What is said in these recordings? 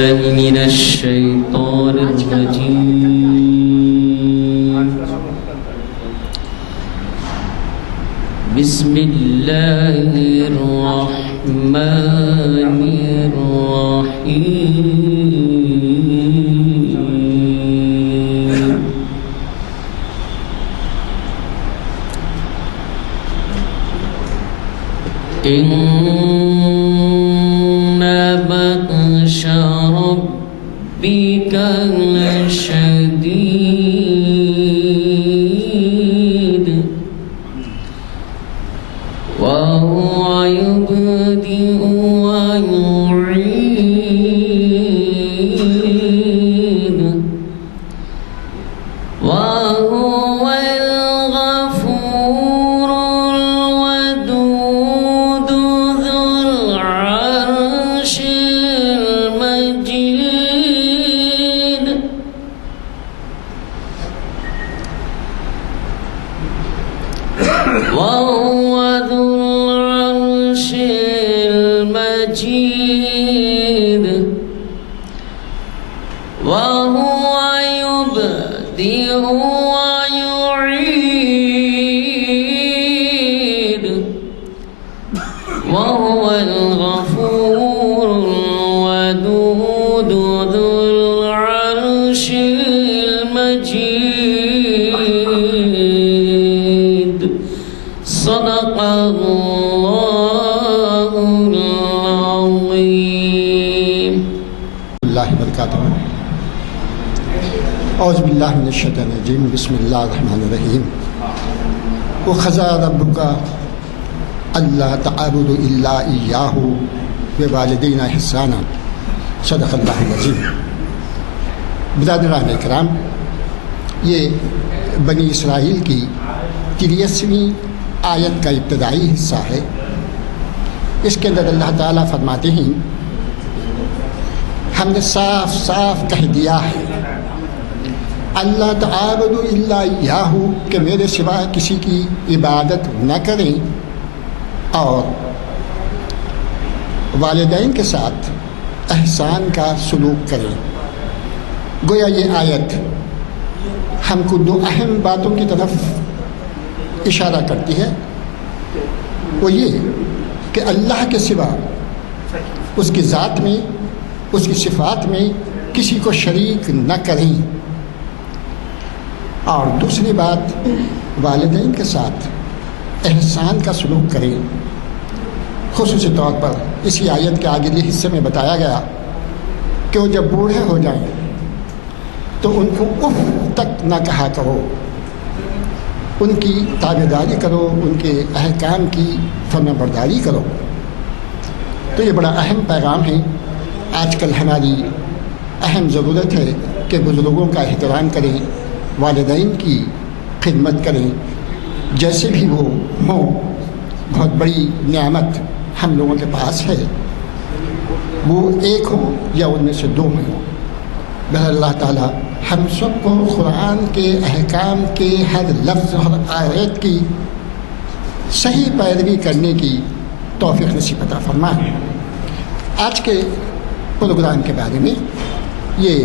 من الشيطان الرجيم بسم الله الرحمن الرحيم إن بطش ربك لشديد وهو يبدئ ويعيد وهو الغفور الودود ذو العرش المجيد وهو ذو العرش المجيد وهو يبدئ ويعيد وهو الغفور الودود ذو العرش المجيد صدق الله العظيم. اللہ وبرکاتہ. اعوذ باللہ من الشیطان الرجیم. بسم اللہ الرحمن الرحیم. وقضى ربك الا تعبدوا الا اياه وبالوالدین احسانا. صدق اللہ العظیم. برادران اکرام، یہ بنی اسرائیل کی 83ویں آیت کا ابتدائی حصہ ہے. اس کے اندر اللہ تعالیٰ فرماتے ہیں ہم نے صاف صاف کہہ دیا ہے اللہ تعبدوا الا اياه کہ میرے سوا کسی کی عبادت نہ کریں اور والدین کے ساتھ احسان کا سلوک کریں. گویا یہ آیت ہم کو دو اہم باتوں کی طرف اشارہ کرتی ہے. وہ یہ کہ اللہ کے سوا اس کی ذات میں، اس کی صفات میں کسی کو شریک نہ کریں، اور دوسری بات والدین کے ساتھ احسان کا سلوک کریں. خصوصی طور پر اسی آیت کے آگے حصے میں بتایا گیا کہ وہ جب بوڑھے ہو جائیں تو ان کو اف تک نہ کہا کرو، ان کی تابعداری کرو، ان کے احکام کی فرمانبرداری کرو. تو یہ بڑا اہم پیغام ہے. آج کل ہماری اہم ضرورت ہے کہ بزرگوں کا احترام کریں، والدین کی خدمت کریں، جیسے بھی وہ ہوں. بہت بڑی نعمت ہم لوگوں کے پاس ہے، وہ ایک ہو یا ان میں سے دو ہوں. بہر اللہ تعالیٰ ہم سب کو قرآن کے احکام کے ہر لفظ اور آیت کی صحیح پیروی کرنے کی توفیق نصیب عطا فرمائے. آج کے پروگرام کے بارے میں، یہ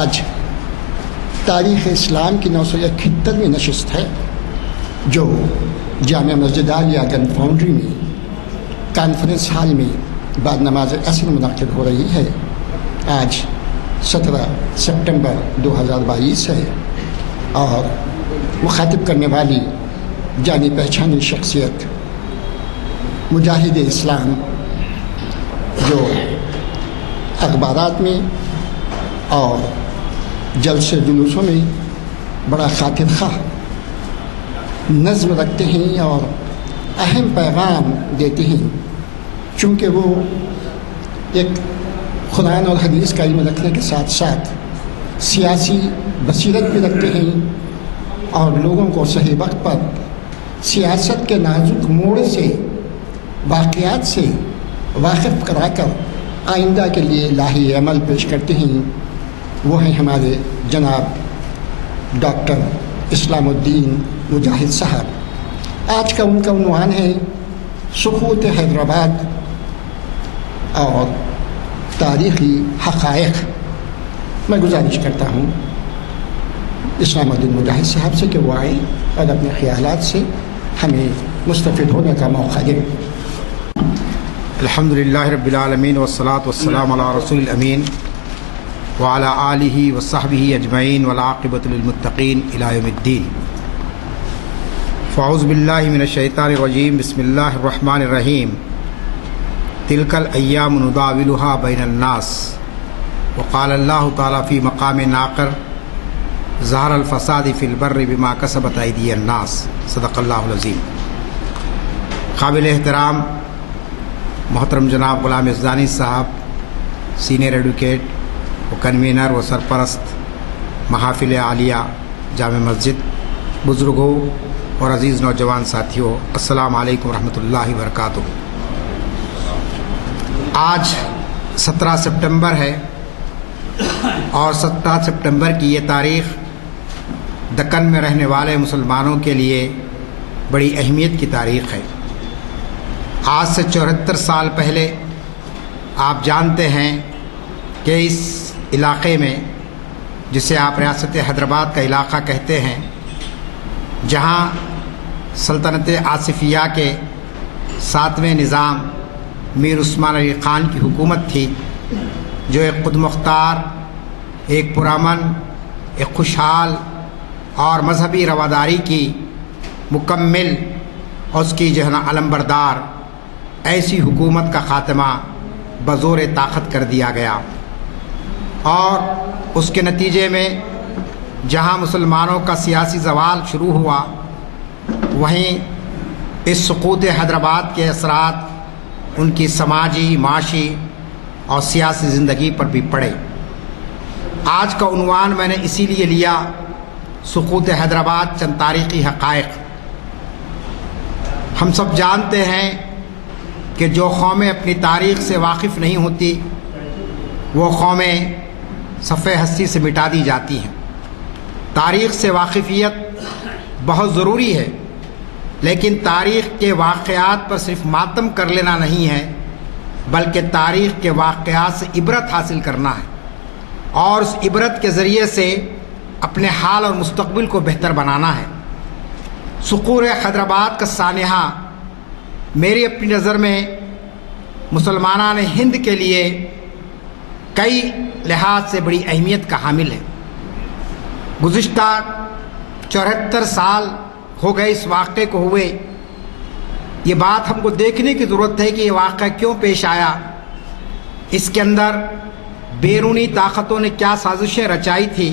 آج تاریخ اسلام کی 971ویں نشست ہے جو جامعہ مسجد عالیہ گن فاؤنڈری میں کانفرنس ہال میں بعد نماز عصر منعقد ہو رہی ہے. آج 17 سپٹمبر 2022 ہے اور مخاطب کرنے والی جانی پہچانی شخصیت مجاہد اسلام جو اخبارات میں اور جلسے جلوسوں میں بڑا خاطر خواہ نظم رکھتے ہیں اور اہم پیغام دیتے ہیں. چونکہ وہ ایک قرآن اور حدیث کا علم رکھنے کے ساتھ ساتھ سیاسی بصیرت بھی رکھتے ہیں اور لوگوں کو صحیح وقت پر سیاست کے نازک موڑ سے، واقعات سے واقف کرا کر آئندہ کے لیے الہی عمل پیش کرتے ہیں. وہ ہیں ہمارے جناب ڈاکٹر اسلام الدین مجاہد صاحب. آج کا ان کا عنوان ہے سقوط حیدرآباد اور تاریخی حقائق میں گزارش کرتا ہوں اسلام الدین مجاہد صاحب سے کہ وہ آئیں اور اپنے خیالات سے ہمیں مستفید ہونے کا موقع دیں۔ الحمدللہ رب العالمین والصلاة والسلام علی رسول الامین وعلی آلہ وصحبہ اجمعین والعاقبۃ للمتقین الی یوم الدین۔ فاعوذ باللہ من الشیطان الرجیم، بسم اللہ الرحمن الرحیم۔ تلک الایام نداولھا بین الناس، وقال اللہ تعالی فی مقام آخر ظہر الفساد فی البر بما کسبت ایدی الناس، صدق اللہ العظیم۔ قابل احترام محترم جناب غلام یزدانی صاحب، سینئر ایڈوکیٹ و کنوینر و سرپرست محافل عالیہ جامع مسجد، بزرگوں اور عزیز نوجوان ساتھیوں، السلام علیکم ورحمۃ اللہ وبرکاتہ۔ آج 17 سپٹمبر ہے اور 17 سپٹمبر کی یہ تاریخ دکن میں رہنے والے مسلمانوں کے لیے بڑی اہمیت کی تاریخ ہے۔ آج سے 74 سال پہلے آپ جانتے ہیں کہ اس علاقے میں، جسے آپ ریاست حیدرآباد کا علاقہ کہتے ہیں، جہاں سلطنت آصفیہ کے 7ویں نظام میر عثمان علی خان کی حکومت تھی، جو ایک خود مختار، ایک پرامن، ایک خوشحال اور مذہبی رواداری کی مکمل اور اس کی علمبردار ایسی حکومت کا خاتمہ بزور طاقت کر دیا گیا، اور اس کے نتیجے میں جہاں مسلمانوں کا سیاسی زوال شروع ہوا، وہیں اس سقوط حیدرآباد کے اثرات ان کی سماجی، معاشی اور سیاسی زندگی پر بھی پڑے۔ آج کا عنوان میں نے اسی لیے لیا، سقوط حیدرآباد چند تاریخی حقائق۔ ہم سب جانتے ہیں کہ جو قومیں اپنی تاریخ سے واقف نہیں ہوتی، وہ قومیں صفحہ ہستی سے مٹا دی جاتی ہیں۔ تاریخ سے واقفیت بہت ضروری ہے، لیکن تاریخ کے واقعات پر صرف ماتم کر لینا نہیں ہے، بلکہ تاریخ کے واقعات سے عبرت حاصل کرنا ہے، اور اس عبرت کے ذریعے سے اپنے حال اور مستقبل کو بہتر بنانا ہے۔ سقوط حیدرآباد کا سانحہ میری اپنی نظر میں مسلمانان ہند کے لیے کئی لحاظ سے بڑی اہمیت کا حامل ہے۔ گزشتہ 74 سال ہو گئے اس واقعے کو ہوئے۔ یہ بات ہم کو دیکھنے کی ضرورت ہے کہ یہ واقعہ کیوں پیش آیا، اس کے اندر بیرونی طاقتوں نے کیا سازشیں رچائی تھی،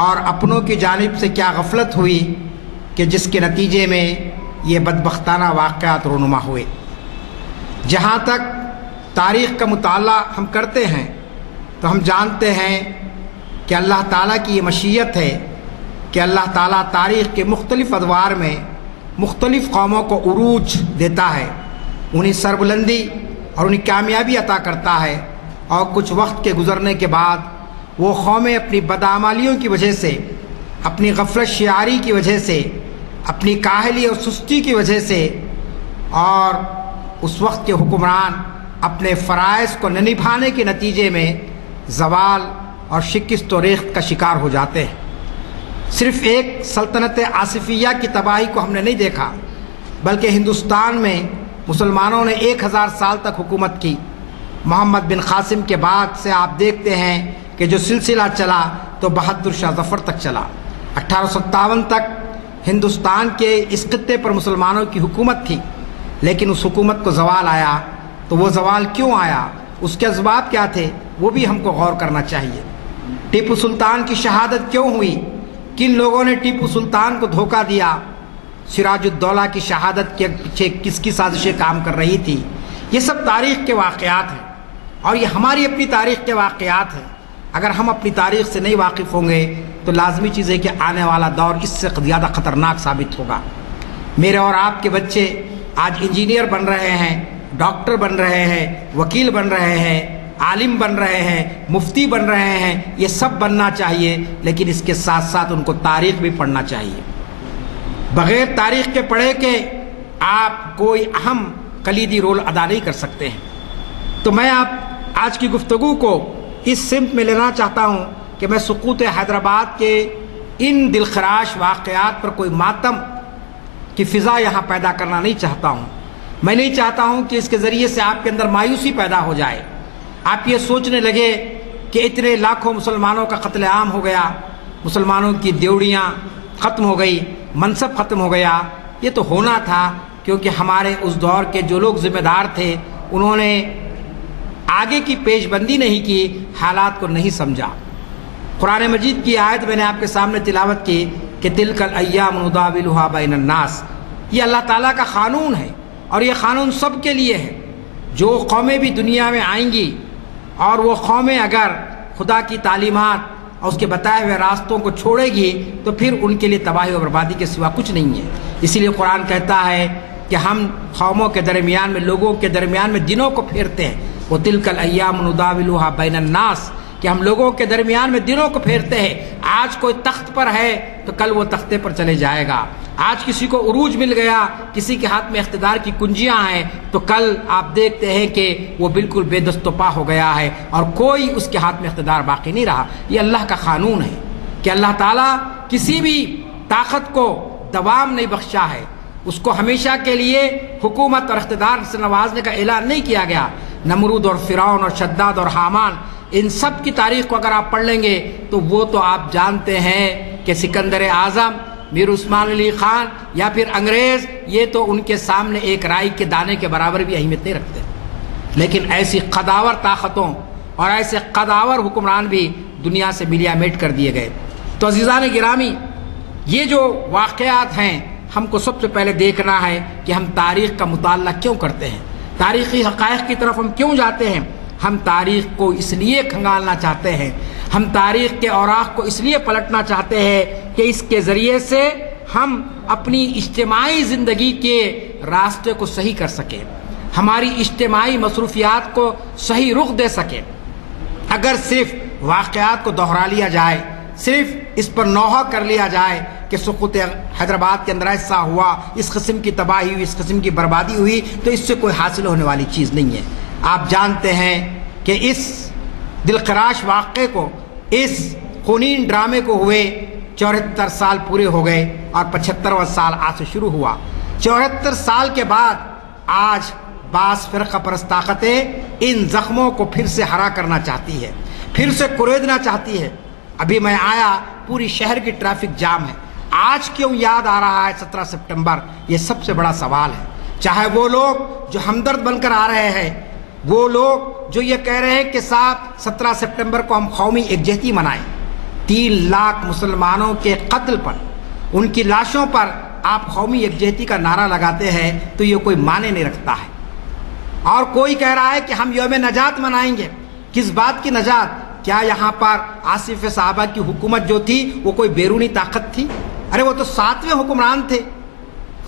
اور اپنوں کی جانب سے کیا غفلت ہوئی کہ جس کے نتیجے میں یہ بدبختانہ واقعات رونما ہوئے۔ جہاں تک تاریخ کا مطالعہ ہم کرتے ہیں تو ہم جانتے ہیں کہ اللہ تعالیٰ کی یہ مشیت ہے کہ اللہ تعالیٰ تاریخ کے مختلف ادوار میں مختلف قوموں کو عروج دیتا ہے، انہیں سربلندی اور انہیں کامیابی عطا کرتا ہے، اور کچھ وقت کے گزرنے کے بعد وہ قومیں اپنی بدعمالیوں کی وجہ سے، اپنی غفلت شعاری کی وجہ سے، اپنی کاہلی اور سستی کی وجہ سے، اور اس وقت کے حکمران اپنے فرائض کو نہ نبھانے کے نتیجے میں زوال اور شکست و ریخت کا شکار ہو جاتے ہیں۔ صرف ایک سلطنت آصفیہ کی تباہی کو ہم نے نہیں دیکھا، بلکہ ہندوستان میں مسلمانوں نے 1000 سال تک حکومت کی۔ محمد بن قاسم کے بعد سے آپ دیکھتے ہیں کہ جو سلسلہ چلا تو بہادر شاہ ظفر تک چلا۔ 1857 تک ہندوستان کے اس خطے پر مسلمانوں کی حکومت تھی، لیکن اس حکومت کو زوال آیا، تو وہ زوال کیوں آیا، اس کے اسباب کیا تھے، وہ بھی ہم کو غور کرنا چاہیے۔ ٹیپو سلطان کی شہادت کیوں ہوئی، کن لوگوں نے ٹیپو سلطان کو دھوکہ دیا، سراج الدولہ کی شہادت کے پیچھے کس کی سازشیں کام کر رہی تھی، یہ سب تاریخ کے واقعات ہیں، اور یہ ہماری اپنی تاریخ کے واقعات ہیں۔ اگر ہم اپنی تاریخ سے نہیں واقف ہوں گے تو لازمی چیز ہے کہ آنے والا دور اس سے زیادہ خطرناک ثابت ہوگا۔ میرے اور آپ کے بچے آج انجینئر بن رہے ہیں، ڈاکٹر بن رہے ہیں، وکیل بن رہے ہیں، عالم بن رہے ہیں، مفتی بن رہے ہیں، یہ سب بننا چاہیے، لیکن اس کے ساتھ ساتھ ان کو تاریخ بھی پڑھنا چاہیے۔ بغیر تاریخ کے پڑھے کہ آپ کوئی اہم کلیدی رول ادا نہیں کر سکتے ہیں۔ تو میں آپ آج کی گفتگو کو اس سمت میں لینا چاہتا ہوں کہ میں سقوط حیدرآباد کے ان دلخراش واقعات پر کوئی ماتم کی فضا یہاں پیدا کرنا نہیں چاہتا ہوں. میں نہیں چاہتا ہوں کہ اس کے ذریعے سے آپ کے اندر مایوسی پیدا ہو جائے، آپ یہ سوچنے لگے کہ اتنے لاکھوں مسلمانوں کا قتل عام ہو گیا، مسلمانوں کی دیوڑیاں ختم ہو گئی، منصب ختم ہو گیا. یہ تو ہونا تھا کیونکہ ہمارے اس دور کے جو لوگ ذمہ دار تھے انہوں نے آگے کی پیش بندی نہیں کی، حالات کو نہیں سمجھا. قرآن مجید کی آیت میں نے آپ کے سامنے تلاوت کی کہ تلک الایام نداولها بین الناس. یہ اللہ تعالیٰ کا قانون ہے اور یہ قانون سب کے لیے ہے. جو قومیں بھی دنیا میں آئیں گی اور وہ قومیں اگر خدا کی تعلیمات اور اس کے بتائے ہوئے راستوں کو چھوڑے گی تو پھر ان کے لیے تباہی و بربادی کے سوا کچھ نہیں ہے. اسی لیے قرآن کہتا ہے کہ ہم قوموں کے درمیان میں، لوگوں کے درمیان میں دنوں کو پھیرتے ہیں. وہ تلک الایام نداولها بین الناس، کہ ہم لوگوں کے درمیان میں دنوں کو پھیرتے ہیں. آج کوئی تخت پر ہے تو کل وہ تختے پر چلے جائے گا. آج کسی کو عروج مل گیا، کسی کے ہاتھ میں اقتدار کی کنجیاں ہیں، تو کل آپ دیکھتے ہیں کہ وہ بالکل بے دست و پا ہو گیا ہے اور کوئی اس کے ہاتھ میں اقتدار باقی نہیں رہا. یہ اللہ کا قانون ہے کہ اللہ تعالیٰ کسی بھی طاقت کو دوام نہیں بخشا ہے، اس کو ہمیشہ کے لیے حکومت اور اقتدار سے نوازنے کا اعلان نہیں کیا گیا. نمرود اور فرعون اور شداد اور حامان، ان سب کی تاریخ کو اگر آپ پڑھ لیں گے تو وہ تو آپ جانتے ہیں کہ سکندر اعظم، میر عثمان علی خان یا پھر انگریز، یہ تو ان کے سامنے ایک رائی کے دانے کے برابر بھی اہمیت نہیں رکھتے. لیکن ایسی قداور طاقتوں اور ایسے قداور حکمران بھی دنیا سے ملیا میٹ کر دیے گئے. تو عزیزان گرامی، یہ جو واقعات ہیں ہم کو سب سے پہلے دیکھنا ہے کہ ہم تاریخ کا مطالعہ کیوں کرتے ہیں، تاریخی حقائق کی طرف ہم کیوں جاتے ہیں. ہم تاریخ کو اس لیے کھنگالنا چاہتے ہیں، ہم تاریخ کے اوراق کو اس لیے پلٹنا چاہتے ہیں کہ اس کے ذریعے سے ہم اپنی اجتماعی زندگی کے راستے کو صحیح کر سکیں، ہماری اجتماعی مصروفیات کو صحیح رخ دے سکیں. اگر صرف واقعات کو دہرا لیا جائے، صرف اس پر نوحہ کر لیا جائے کہ سقوط حیدرآباد کے اندر ایسا ہوا، اس قسم کی تباہی ہوئی، اس قسم کی بربادی ہوئی، تو اس سے کوئی حاصل ہونے والی چیز نہیں ہے. آپ جانتے ہیں کہ اس دلخراش واقعے کو، اس خونین ڈرامے کو ہوئے 74 سال پورے ہو گئے اور 75واں سال آج سے شروع ہوا. 74 سال کے بعد آج بعض فرقہ پرست طاقتیں ان زخموں کو پھر سے ہرا کرنا چاہتی ہے، پھر سے کریدنا چاہتی ہے. ابھی میں آیا، پوری شہر کی ٹریفک جام ہے. آج کیوں یاد آ رہا ہے 17 سپٹمبر؟ یہ سب سے بڑا سوال ہے. چاہے وہ لوگ جو ہمدرد بن کر آ رہے ہیں، وہ لوگ جو یہ کہہ رہے ہیں کہ صاحب 17 سپٹمبر کو ہم قومی یکجہتی منائیں. 3 لاکھ مسلمانوں کے قتل پر، ان کی لاشوں پر آپ قومی یکجہتی کا نعرہ لگاتے ہیں تو یہ کوئی معنی نہیں رکھتا ہے. اور کوئی کہہ رہا ہے کہ ہم یوم نجات منائیں گے. کس بات کی نجات؟ کیا یہاں پر آصف صحابہ کی حکومت جو تھی وہ کوئی بیرونی طاقت تھی؟ ارے وہ تو 7ویں حکمران تھے،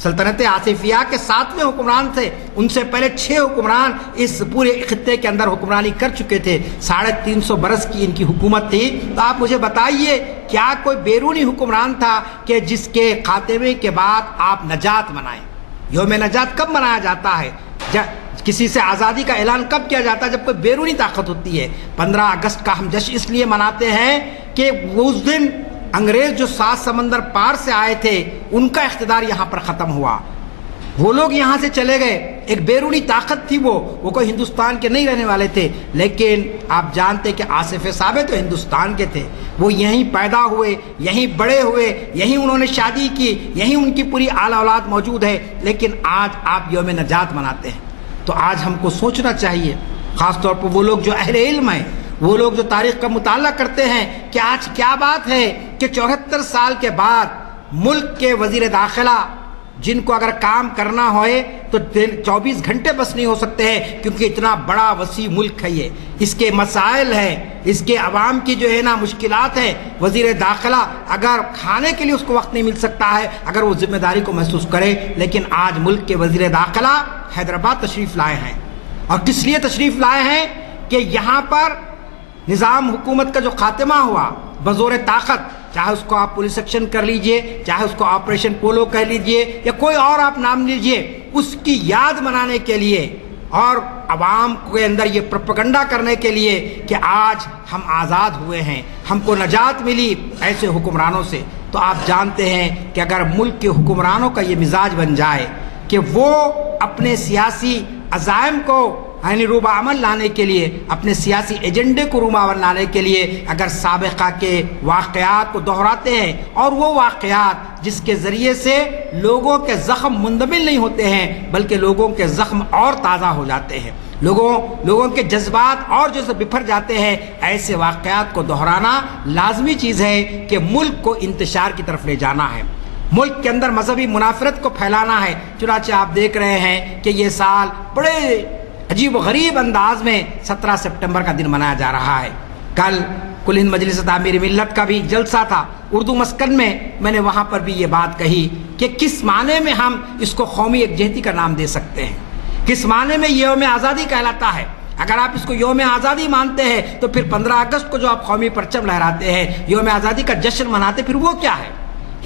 سلطنت آصفیہ کے 7ویں حکمران تھے. ان سے پہلے 6 حکمران اس پورے خطے کے اندر حکمرانی کر چکے تھے. 350 برس کی ان کی حکومت تھی. تو آپ مجھے بتائیے، کیا کوئی بیرونی حکمران تھا کہ جس کے خاتمے کے بعد آپ نجات منائیں؟ یوم نجات کب منایا جاتا ہے؟ کسی سے آزادی کا اعلان کب کیا جاتا ہے؟ جب کوئی بیرونی طاقت ہوتی ہے. 15 اگست کا ہم جشن اس لیے مناتے ہیں کہ اس دن انگریز جو 7 سمندر پار سے آئے تھے ان کا اقتدار یہاں پر ختم ہوا. وہ لوگ یہاں سے چلے گئے. ایک بیرونی طاقت تھی، وہ کوئی ہندوستان کے نہیں رہنے والے تھے. لیکن آپ جانتے کہ آصف صاحب تو ہندوستان کے تھے، وہ یہیں پیدا ہوئے، یہیں بڑے ہوئے، یہیں انہوں نے شادی کی، یہیں ان کی پوری آل اولاد موجود ہے. لیکن آج آپ یوم نجات مناتے ہیں. تو آج ہم کو سوچنا چاہیے، خاص طور پر وہ لوگ جو اہل علم ہیں، وہ لوگ جو تاریخ کا مطالعہ کرتے ہیں، کہ آج کیا بات ہے کہ 74 سال کے بعد ملک کے وزیر داخلہ جن کو اگر کام کرنا ہوئے تو 24 گھنٹے بس نہیں ہو سکتے ہیں، کیونکہ اتنا بڑا وسیع ملک ہے یہ، اس کے مسائل ہیں، اس کے عوام کی جو ہے نا مشکلات ہیں. وزیر داخلہ اگر کھانے کے لیے اس کو وقت نہیں مل سکتا ہے اگر وہ ذمہ داری کو محسوس کرے. لیکن آج ملک کے وزیر داخلہ حیدرآباد تشریف لائے ہیں. اور کس لیے تشریف لائے ہیں؟ کہ یہاں پر نظام حکومت کا جو خاتمہ ہوا بزور طاقت، چاہے اس کو آپ پولیس ایکشن کر لیجئے، چاہے اس کو آپریشن پولو کہہ لیجئے، یا کوئی اور آپ نام لیجئے، اس کی یاد منانے کے لیے اور عوام کے اندر یہ پروپیگنڈا کرنے کے لیے کہ آج ہم آزاد ہوئے ہیں، ہم کو نجات ملی ایسے حکمرانوں سے، تو آپ جانتے ہیں کہ اگر ملک کے حکمرانوں کا یہ مزاج بن جائے کہ وہ اپنے سیاسی عزائم کو یعنی روبہ عمل لانے کے لیے، اپنے سیاسی ایجنڈے کو روبہ عمل لانے کے لیے اگر سابقہ کے واقعات کو دہراتے ہیں، اور وہ واقعات جس کے ذریعے سے لوگوں کے زخم مندمل نہیں ہوتے ہیں بلکہ لوگوں کے زخم اور تازہ ہو جاتے ہیں، لوگوں کے جذبات اور جو بکھر جاتے ہیں، ایسے واقعات کو دہرانا لازمی چیز ہے کہ ملک کو انتشار کی طرف لے جانا ہے، ملک کے اندر مذہبی منافرت کو پھیلانا ہے۔ چنانچہ آپ دیکھ رہے ہیں کہ یہ سال بڑے عجیب و غریب انداز میں 17 سپٹمبر کا دن منایا جا رہا ہے۔ کل کل ہند مجلس تعمیر ملت کا بھی جلسہ تھا اردو مسکن میں نے وہاں پر بھی یہ بات کہی کہ کس معنی میں ہم اس کو قومی یکجہتی کا نام دے سکتے ہیں، کس معنی میں یہ یوم آزادی کہلاتا ہے۔ اگر آپ اس کو یوم آزادی مانتے ہیں تو پھر 15 اگست کو جو آپ قومی پرچم لہراتے ہیں، یوم آزادی کا جشن مناتے، پھر وہ کیا ہے؟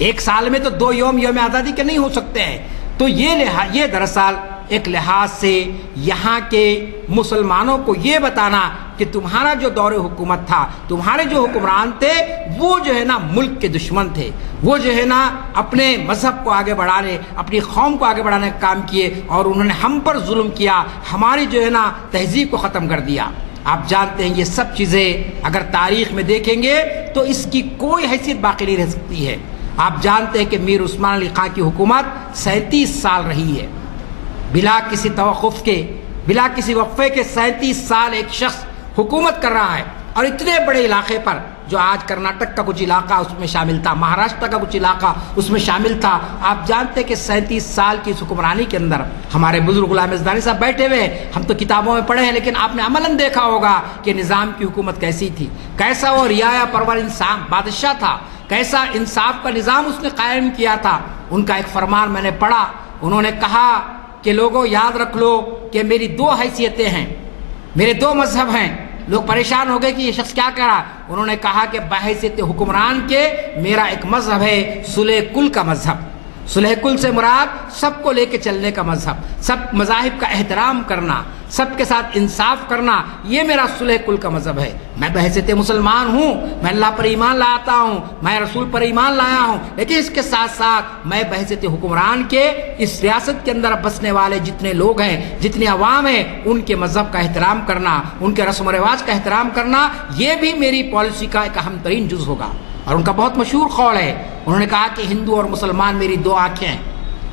ایک سال میں تو 2 یوم آزادی کے نہیں ہو سکتے ہیں۔ تو یہ دراصل ایک لحاظ سے یہاں کے مسلمانوں کو یہ بتانا کہ تمہارا جو دور حکومت تھا، تمہارے جو حکمران تھے، وہ جو ہے نا ملک کے دشمن تھے، وہ جو ہے نا اپنے مذہب کو آگے بڑھانے، اپنی قوم کو آگے بڑھانے کا کام کیے، اور انہوں نے ہم پر ظلم کیا، ہماری جو ہے نا تہذیب کو ختم کر دیا۔ آپ جانتے ہیں یہ سب چیزیں اگر تاریخ میں دیکھیں گے تو اس کی کوئی حیثیت باقی نہیں رہ سکتی ہے۔ آپ جانتے ہیں کہ میر عثمان علی خان کی حکومت 37 سال رہی ہے، بلا کسی توقف کے، بلا کسی وقفے کے 37 سال ایک شخص حکومت کر رہا ہے، اور اتنے بڑے علاقے پر جو آج کرناٹک کا کچھ علاقہ اس میں شامل تھا، مہاراشٹر کا کچھ علاقہ اس میں شامل تھا۔ آپ جانتے کہ 37 سال کی اس حکمرانی کے اندر ہمارے بزرگ غلام ازدانی صاحب بیٹھے ہوئے ہیں، ہم تو کتابوں میں پڑھے ہیں، لیکن آپ نے عملاً دیکھا ہوگا کہ نظام کی حکومت کیسی تھی، کیسا وہ رعایا پرور انسان بادشاہ تھا، کیسا انصاف کا نظام اس نے قائم کیا تھا۔ ان کا ایک فرمان میں نے پڑھا، انہوں نے کہا کہ لوگوں یاد رکھ لو کہ میری 2 حیثیتیں ہیں، میرے 2 مذہب ہیں۔ لوگ پریشان ہو گئے کہ یہ شخص کیا کہہ رہا، انہوں نے کہا کہ بحیثیت حکمران کے میرا ایک مذہب ہے صلح کل کا مذہب، صلح کل سے مراد سب کو لے کے چلنے کا مذہب، سب مذاہب کا احترام کرنا، سب کے ساتھ انصاف کرنا، یہ میرا صلح کل کا مذہب ہے۔ میں بحیثیت مسلمان ہوں، میں اللہ پر ایمان لاتا ہوں، میں رسول پر ایمان لایا ہوں، لیکن اس کے ساتھ ساتھ میں بحیثیت حکمران کے اس ریاست کے اندر بسنے والے جتنے لوگ ہیں، جتنی عوام ہیں، ان کے مذہب کا احترام کرنا، ان کے رسم و رواج کا احترام کرنا، یہ بھی میری پالیسی کا ایک اہم ترین جز ہوگا۔ اور ان کا بہت مشہور قول ہے، انہوں نے کہا کہ ہندو اور مسلمان میری 2 آنکھیں ہیں۔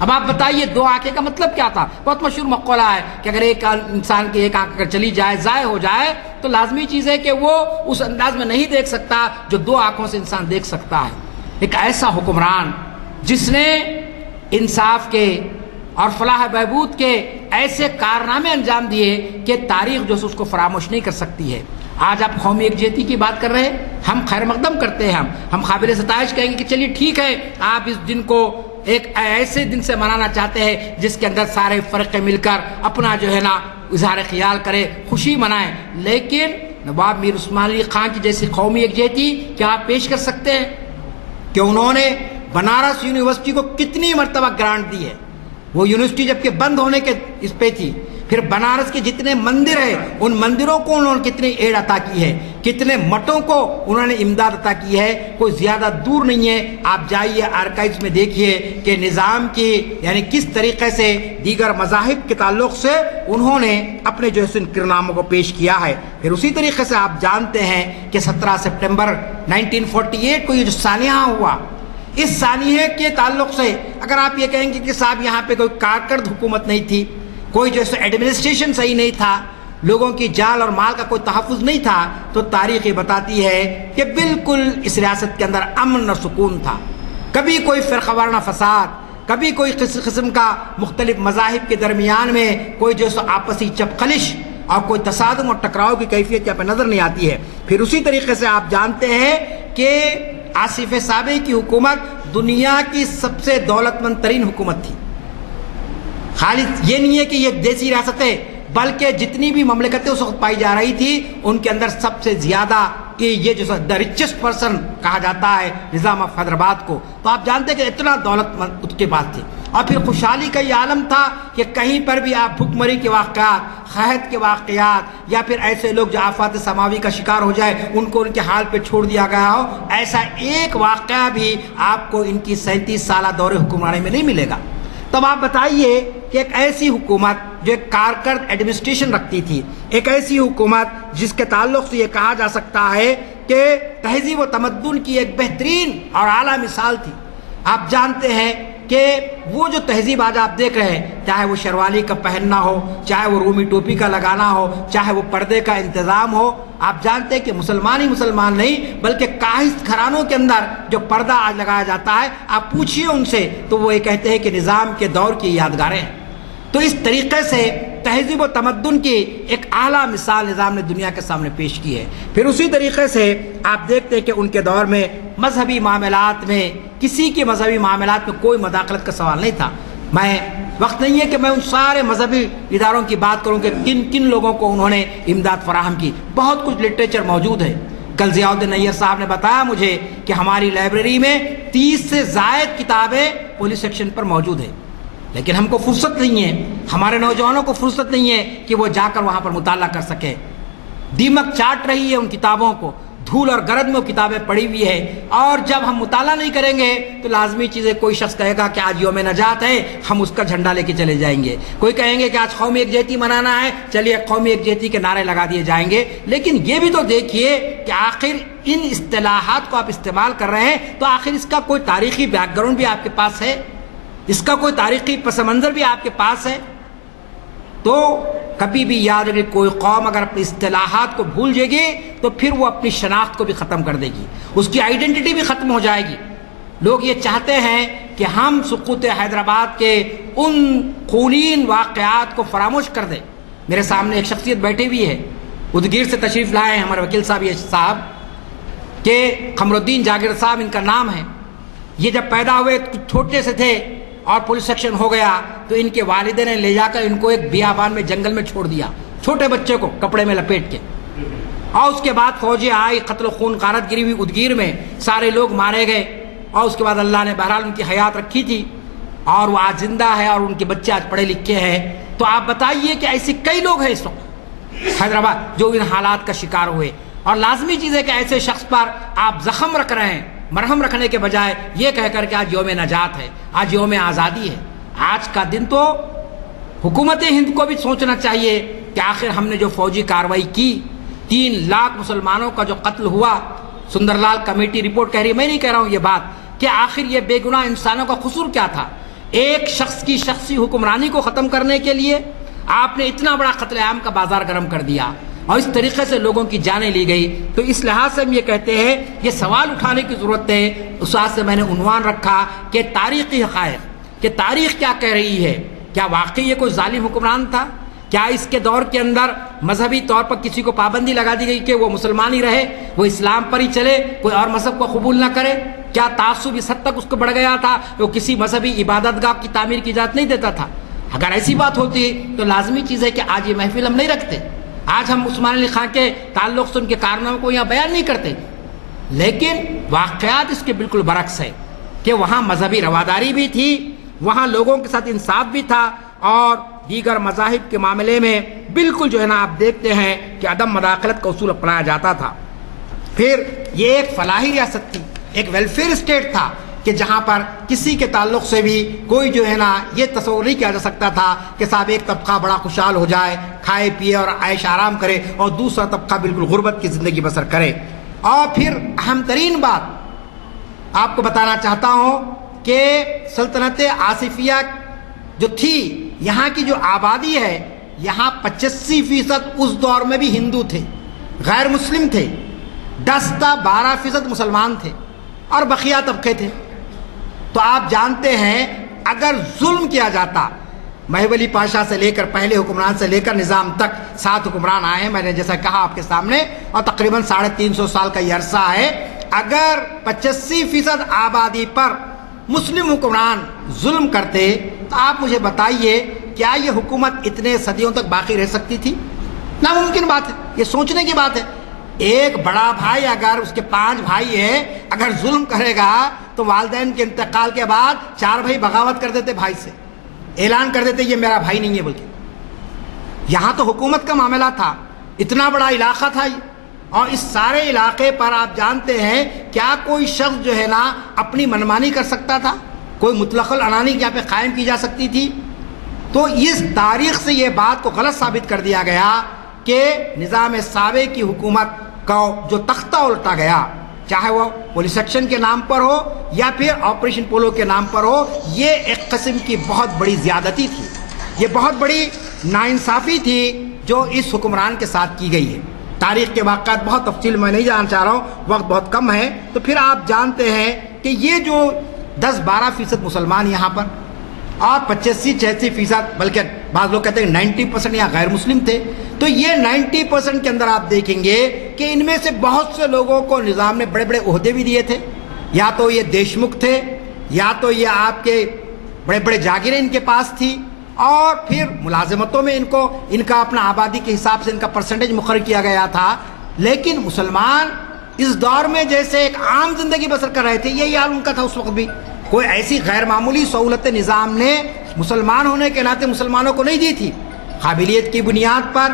اب آپ بتائیے 2 آنکھیں کا مطلب کیا تھا؟ بہت مشہور مقولہ ہے کہ اگر ایک انسان کی ایک آنکھ اگر چلی جائے، ضائع ہو جائے، تو لازمی چیز ہے کہ وہ اس انداز میں نہیں دیکھ سکتا جو 2 آنکھوں سے انسان دیکھ سکتا ہے۔ ایک ایسا حکمران جس نے انصاف کے اور فلاح بہبود کے ایسے کارنامے انجام دیے کہ تاریخ جو ہے اس کو فراموش نہیں کر سکتی ہے۔ آج آپ قومی یکجہتی کی بات کر رہے ہیں، ہم خیر مقدم کرتے ہیں، ہم قابل ستائش کہیں گے کہ چلیے ٹھیک ہے، آپ اس دن کو ایک ایسے دن سے منانا چاہتے ہیں جس کے اندر سارے فرقے مل کر اپنا جو ہے نا اظہار خیال کرے، خوشی منائیں، لیکن نواب میر عثمان علی خان کی جیسی قومی یکجہتی کیا آپ پیش کر سکتے ہیں کہ انہوں نے بنارس یونیورسٹی کو کتنی مرتبہ گرانٹ دی ہے؟ وہ یونیورسٹی جبکہ بند ہونے کے اس پہ تھی، پھر بنارس کے جتنے مندر ہیں ان مندروں کو انہوں نے کتنی ایڈ عطا کی ہے، کتنے مٹوں کو انہوں نے امداد عطا کی ہے۔ کوئی زیادہ دور نہیں ہے، آپ جائیے آرکائیوز میں دیکھیے کہ نظام کی یعنی کس طریقے سے دیگر مذاہب کے تعلق سے انہوں نے اپنے جو ہے کرناموں کو پیش کیا ہے۔ پھر اسی طریقے سے آپ جانتے ہیں کہ 17 سپٹمبر 1948 کو یہ جو سانحہ ہوا، اس سانحے کے تعلق سے اگر آپ یہ کہیں گے کہ صاحب یہاں پہ کوئی کارکرد حکومت نہیں تھی، کوئی جو ہے ایڈمنسٹریشن صحیح نہیں تھا، لوگوں کی جان اور مال کا کوئی تحفظ نہیں تھا، تو تاریخ یہ بتاتی ہے کہ بالکل اس ریاست کے اندر امن اور سکون تھا۔ کبھی کوئی فرقہ وارانہ فساد، کبھی کوئی قسم کا مختلف مذاہب کے درمیان میں کوئی جو ہے آپسی چپخلش اور کوئی تصادم اور ٹکراؤ کی کیفیت یہاں پہ نظر نہیں آتی ہے۔ پھر اسی طریقے سے آپ جانتے ہیں کہ آصف صابری کی حکومت دنیا کی سب سے دولت مند ترین حکومت تھی۔ خالی یہ نہیں ہے کہ یہ دیسی ریاستیں، بلکہ جتنی بھی مملکتیں اس وقت پائی جا رہی تھی ان کے اندر سب سے زیادہ یہ جو دا ریچسٹ پرسن کہا جاتا ہے نظام آف حیدرآباد کو۔ تو آپ جانتے ہیں کہ اتنا دولت مند اس کے پاس تھی۔ اور پھر خوشحالی کا یہ عالم تھا کہ کہیں پر بھی آپ بھوک مری کے واقعات، قحط کے واقعات، یا پھر ایسے لوگ جو آفات سماوی کا شکار ہو جائے ان کو ان کے حال پہ چھوڑ دیا گیا ہو، ایسا ایک واقعہ بھی آپ کو ان کی 37 سالہ دور حکمرانی میں نہیں ملے گا۔ تب آپ بتائیے کہ ایک ایسی حکومت جو ایک کارکرد ایڈمنسٹریشن رکھتی تھی، ایک ایسی حکومت جس کے تعلق سے یہ کہا جا سکتا ہے کہ تہذیب و تمدن کی ایک بہترین اور اعلیٰ مثال تھی۔ آپ جانتے ہیں کہ وہ جو تہذیب آج آپ دیکھ رہے ہیں، چاہے وہ شروالی کا پہننا ہو، چاہے وہ رومی ٹوپی کا لگانا ہو، چاہے وہ پردے کا انتظام ہو، آپ جانتے ہیں کہ مسلمان ہی مسلمان نہیں بلکہ کاہست گھرانوں کے اندر جو پردہ آج لگایا جاتا ہے، آپ پوچھئے ان سے تو وہ یہ کہتے ہیں کہ نظام کے دور کی یادگاریں ہیں۔ تو اس طریقے سے تہذیب و تمدن کی ایک اعلیٰ مثال نظام نے دنیا کے سامنے پیش کی ہے۔ پھر اسی طریقے سے آپ دیکھتے ہیں کہ ان کے دور میں مذہبی معاملات میں کسی کے مذہبی معاملات میں کوئی مداخلت کا سوال نہیں تھا۔ میں وقت نہیں ہے کہ میں ان سارے مذہبی اداروں کی بات کروں کہ کن کن لوگوں کو انہوں نے امداد فراہم کی، بہت کچھ لٹریچر موجود ہے۔ کل ضیاء الدین نیّر صاحب نے بتایا مجھے کہ ہماری لائبریری میں 30 سے زائد کتابیں پولیس سیکشن پر موجود ہیں، لیکن ہم کو فرصت نہیں ہے، ہمارے نوجوانوں کو فرصت نہیں ہے کہ وہ جا کر وہاں پر مطالعہ کر سکے۔ دیمک چاٹ رہی ہے ان کتابوں کو، دھول اور گرد میں وہ کتابیں پڑھی ہوئی ہے، اور جب ہم مطالعہ نہیں کریں گے تو لازمی چیزیں کوئی شخص کہے گا کہ آج یوم نجات ہے، ہم اس کا جھنڈا لے کے چلے جائیں گے۔ کوئی کہیں گے کہ آج قومی یکجہتی منانا ہے، چلیے قومی یکجہتی کے نعرے لگا دیے جائیں گے۔ لیکن یہ بھی تو دیکھیے کہ آخر ان اصطلاحات کو آپ استعمال کر رہے ہیں تو آخر اس کا کوئی تاریخی بیک گراؤنڈ بھی آپ کے پاس ہے، اس کا کوئی تاریخی پس منظر بھی آپ کے پاس ہے۔ تو کبھی بھی یاد رکھیں، کوئی قوم اگر اپنی اصطلاحات کو بھول جائے گی تو پھر وہ اپنی شناخت کو بھی ختم کر دے گی، اس کی آئیڈینٹی بھی ختم ہو جائے گی۔ لوگ یہ چاہتے ہیں کہ ہم سقوط حیدرآباد کے ان خونین واقعات کو فراموش کر دیں۔ میرے سامنے ایک شخصیت بیٹھی ہوئی ہے، ادگیر سے تشریف لائے ہیں ہمارے وکیل صاحب یہ صاحب کہ قمر الدین جاگیر صاحب ان کا نام ہے۔ یہ جب پیدا ہوئے چھوٹے سے تھے اور پولیس سیکشن ہو گیا تو ان کے والدین نے لے جا کر ان کو ایک بیابان میں جنگل میں چھوڑ دیا، چھوٹے بچے کو کپڑے میں لپیٹ کے، اور اس کے بعد فوجیں آئی، قتل و خون غارت گری ہوئی ادگیر میں، سارے لوگ مارے گئے، اور اس کے بعد اللہ نے بہرحال ان کی حیات رکھی تھی اور وہ آج زندہ ہے اور ان کے بچے آج پڑھے لکھے ہیں۔ تو آپ بتائیے کہ ایسے کئی لوگ ہیں اس وقت حیدرآباد جو ان حالات کا شکار ہوئے، اور لازمی چیز ہے کہ ایسے شخص پر آپ زخم رکھ رہے ہیں، مرہم رکھنے کے بجائے یہ کہہ کر کہ آج یوم نجات ہے، آج یوم آزادی ہے۔ آج کا دن تو حکومت ہند کو بھی سوچنا چاہیے کہ آخر ہم نے جو فوجی کارروائی کی، 3 لاکھ مسلمانوں کا جو قتل ہوا، سندر لال کمیٹی رپورٹ کہہ رہی ہے، میں نہیں کہہ رہا ہوں یہ بات، کہ آخر یہ بے گناہ انسانوں کا قصور کیا تھا؟ ایک شخص کی شخصی حکمرانی کو ختم کرنے کے لیے آپ نے اتنا بڑا قتل عام کا بازار گرم کر دیا اور اس طریقے سے لوگوں کی جانیں لی گئی۔ تو اس لحاظ سے ہم یہ کہتے ہیں یہ سوال اٹھانے کی ضرورت ہے۔ اس واسطے سے میں نے عنوان رکھا کہ تاریخی حقائق، کہ تاریخ کیا کہہ رہی ہے، کیا واقعی یہ کوئی ظالم حکمران تھا؟ کیا اس کے دور کے اندر مذہبی طور پر کسی کو پابندی لگا دی گئی کہ وہ مسلمان ہی رہے، وہ اسلام پر ہی چلے، کوئی اور مذہب کو قبول نہ کرے؟ کیا تعصب اس حد تک اس کو بڑھ گیا تھا کہ وہ کسی مذہبی عبادت گاہ کی تعمیر کی اجازت نہیں دیتا تھا؟ اگر ایسی بات ہوتی تو لازمی چیز ہے کہ آج یہ محفل ہم نہیں رکھتے، آج ہم عثمان علی خان کے تعلق سے ان کے کارناموں کو یہاں بیان نہیں کرتے۔ لیکن واقعات اس کے بالکل برعکس ہے کہ وہاں مذہبی رواداری بھی تھی، وہاں لوگوں کے ساتھ انصاف بھی تھا، اور دیگر مذاہب کے معاملے میں بالکل جو ہے نا آپ دیکھتے ہیں کہ عدم مداخلت کا اصول اپنایا جاتا تھا۔ پھر یہ ایک فلاحی ریاست تھی، ایک ویلفیئر اسٹیٹ تھا کہ جہاں پر کسی کے تعلق سے بھی کوئی جو ہے نا یہ تصور نہیں کیا جا سکتا تھا کہ صاحب ایک طبقہ بڑا خوشحال ہو جائے، کھائے پیے اور عیش آرام کرے، اور دوسرا طبقہ بالکل غربت کی زندگی بسر کرے۔ اور پھر اہم ترین بات آپ کو بتانا چاہتا ہوں کہ سلطنت آصفیہ جو تھی، یہاں کی جو آبادی ہے، یہاں 85% اس دور میں بھی ہندو تھے، غیر مسلم تھے، 10-12% مسلمان تھے، اور بقیہ طبقے تھے۔ تو آپ جانتے ہیں اگر ظلم کیا جاتا، مہیب علی پاشا سے لے کر پہلے حکمران سے لے کر نظام تک 7 حکمران آئے ہیں، میں نے جیسا کہا آپ کے سامنے، اور تقریباً 350 سال کا یہ عرصہ ہے۔ اگر 85% آبادی پر مسلم حکمران ظلم کرتے تو آپ مجھے بتائیے کیا یہ حکومت اتنے صدیوں تک باقی رہ سکتی تھی؟ ناممکن بات ہے، یہ سوچنے کی بات ہے۔ ایک بڑا بھائی اگر اس کے 5 بھائی ہیں، اگر ظلم کرے گا تو والدین کے انتقال کے بعد 4 بھائی بغاوت کر دیتے بھائی سے، اعلان کر دیتے یہ میرا بھائی نہیں ہے بلکہ. یہاں تو حکومت کا معاملہ تھا، اتنا بڑا علاقہ تھا یہ، اور اس سارے علاقے پر آپ جانتے ہیں کیا کوئی شخص جو ہے نا اپنی منمانی کر سکتا تھا؟ کوئی مطلق العنانی یہاں پہ قائم کی جا سکتی تھی؟ تو اس تاریخ سے یہ بات کو غلط ثابت کر دیا گیا کہ نظام سابق کی حکومت کا جو تختہ الٹا گیا، چاہے وہ پولیس ایکشن کے نام پر ہو یا پھر آپریشن پولو کے نام پر ہو، یہ ایک قسم کی بہت بڑی زیادتی تھی، یہ بہت بڑی ناانصافی تھی جو اس حکمران کے ساتھ کی گئی ہے. تاریخ کے واقعات بہت تفصیل میں نہیں جاننا چاہ رہا ہوں، وقت بہت کم ہے. تو پھر آپ جانتے ہیں کہ یہ جو 10-12% مسلمان یہاں پر اور 85-86%، بلکہ بعض لوگ کہتے ہیں 90% یہاں غیر مسلم تھے. تو یہ 90% کے اندر آپ دیکھیں گے کہ ان میں سے بہت سے لوگوں کو نظام نے بڑے بڑے عہدے بھی دیے تھے، یا تو یہ دیشمکھ تھے، یا تو یہ آپ کے بڑے بڑے جاگیریں ان کے پاس تھی، اور پھر ملازمتوں میں ان کا اپنا آبادی کے حساب سے ان کا پرسنٹیج مقرر کیا گیا تھا. لیکن مسلمان اس دور میں جیسے ایک عام زندگی بسر کر رہے تھے، یہی حال ان کا تھا اس وقت بھی. کوئی ایسی غیر معمولی سہولت نظام نے مسلمان ہونے کے ناطے مسلمانوں کو نہیں دی تھی. قابلیت کی بنیاد پر،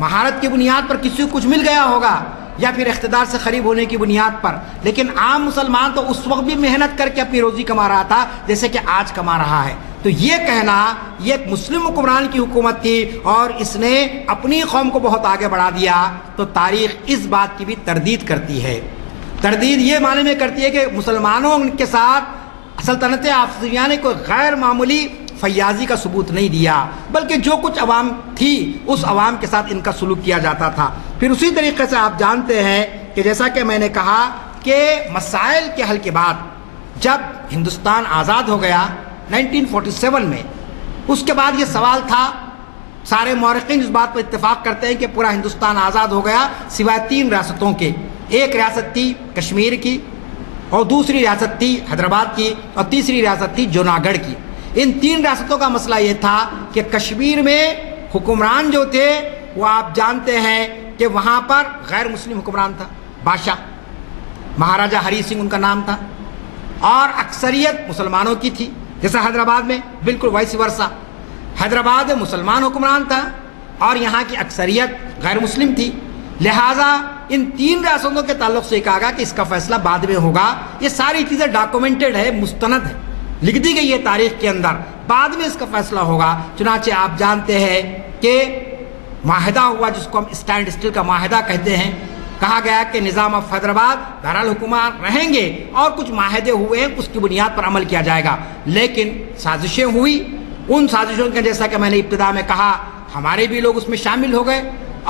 مہارت کی بنیاد پر کسی کو کچھ مل گیا ہوگا، یا پھر اقتدار سے قریب ہونے کی بنیاد پر. لیکن عام مسلمان تو اس وقت بھی محنت کر کے اپنی روزی کما رہا تھا جیسے کہ آج کما رہا ہے. تو یہ کہنا یہ ایک مسلم حکمران کی حکومت تھی اور اس نے اپنی قوم کو بہت آگے بڑھا دیا، تو تاریخ اس بات کی بھی تردید کرتی ہے. تردید یہ معنی میں کرتی ہے کہ مسلمانوں کے ساتھ سلطنت عثمانیہ نے کوئی غیر معمولی فیاضی کا ثبوت نہیں دیا، بلکہ جو کچھ عوام تھی اس عوام کے ساتھ ان کا سلوک کیا جاتا تھا. پھر اسی طریقے سے آپ جانتے ہیں کہ جیسا کہ میں نے کہا کہ مسائل کے حل کے بعد جب ہندوستان آزاد ہو گیا 1947 میں، اس کے بعد یہ سوال تھا، سارے مورخین اس بات پر اتفاق کرتے ہیں کہ پورا ہندوستان آزاد ہو گیا سوائے 3 ریاستوں کے. ایک ریاست تھی کشمیر کی، اور دوسری ریاست تھی حیدرآباد کی، اور تیسری ریاست تھی جوناگڑھ کی. ان 3 ریاستوں کا مسئلہ یہ تھا کہ کشمیر میں حکمران جو تھے وہ آپ جانتے ہیں کہ وہاں پر غیر مسلم حکمران تھا، بادشاہ مہاراجہ ہری سنگھ ان کا نام تھا، اور اکثریت مسلمانوں کی تھی. جیسا حیدرآباد میں بالکل ویسی ورثہ، حیدرآباد میں مسلمان حکمران تھا اور یہاں کی اکثریت غیر مسلم تھی. لہٰذا ان 3 ریاستوں کے تعلق سے کہا گیا کہ اس کا فیصلہ بعد میں ہوگا. یہ ساری چیزیں ڈاکومنٹڈ ہے، مستند ہے، لکھ دی گئی ہے تاریخ کے اندر، بعد میں اس کا فیصلہ ہوگا. چنانچہ آپ جانتے ہیں کہ معاہدہ ہوا جس کو ہم اسٹینڈ اسٹل کا معاہدہ کہتے ہیں. کہا گیا کہ نظام آف حیدرآباد دارالحکومت رہیں گے اور کچھ معاہدے ہوئے ہیں، اس کی بنیاد پر عمل کیا جائے گا. لیکن سازشیں ہوئی، ان سازشوں کے جیسا کہ میں نے ابتدا میں کہا ہمارے بھی لوگ اس میں شامل ہو گئے،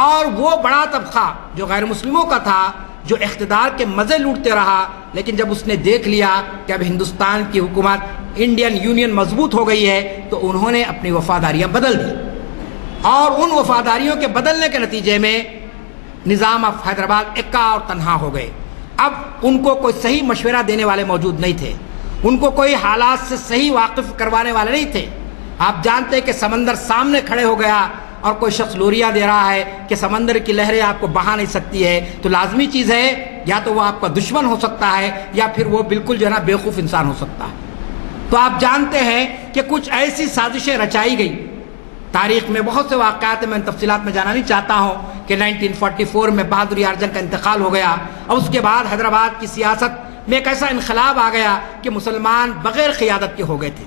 اور وہ بڑا طبقہ جو غیر مسلموں کا تھا جو اقتدار کے مزے لوٹتے رہا. لیکن جب اس نے دیکھ لیا کہ اب ہندوستان کی حکومت انڈین یونین مضبوط ہو گئی ہے تو انہوں نے اپنی وفاداریاں بدل دی، اور ان وفاداریوں کے بدلنے کے نتیجے میں نظام آف حیدرآباد اکا اور تنہا ہو گئے. اب ان کو کوئی صحیح مشورہ دینے والے موجود نہیں تھے، ان کو کوئی حالات سے صحیح واقف کروانے والے نہیں تھے. آپ جانتے کہ سمندر سامنے کھڑے ہو گیا اور کوئی شخص لوریاں دے رہا ہے کہ سمندر کی لہریں آپ کو بہا نہیں سکتی ہے، تو لازمی چیز ہے یا تو وہ آپ کا دشمن ہو سکتا ہے یا پھر وہ بالکل جو ہے نا بیوقوف انسان ہو سکتا ہے. تو آپ جانتے ہیں کہ کچھ ایسی سازشیں رچائی گئی. تاریخ میں بہت سے واقعات ہیں، میں تفصیلات میں جانا نہیں چاہتا ہوں کہ 1944 میں بہادر یار جنگ کا انتقال ہو گیا، اور اس کے بعد حیدرآباد کی سیاست میں ایک ایسا انقلاب آ گیا کہ مسلمان بغیر قیادت کے ہو گئے تھے.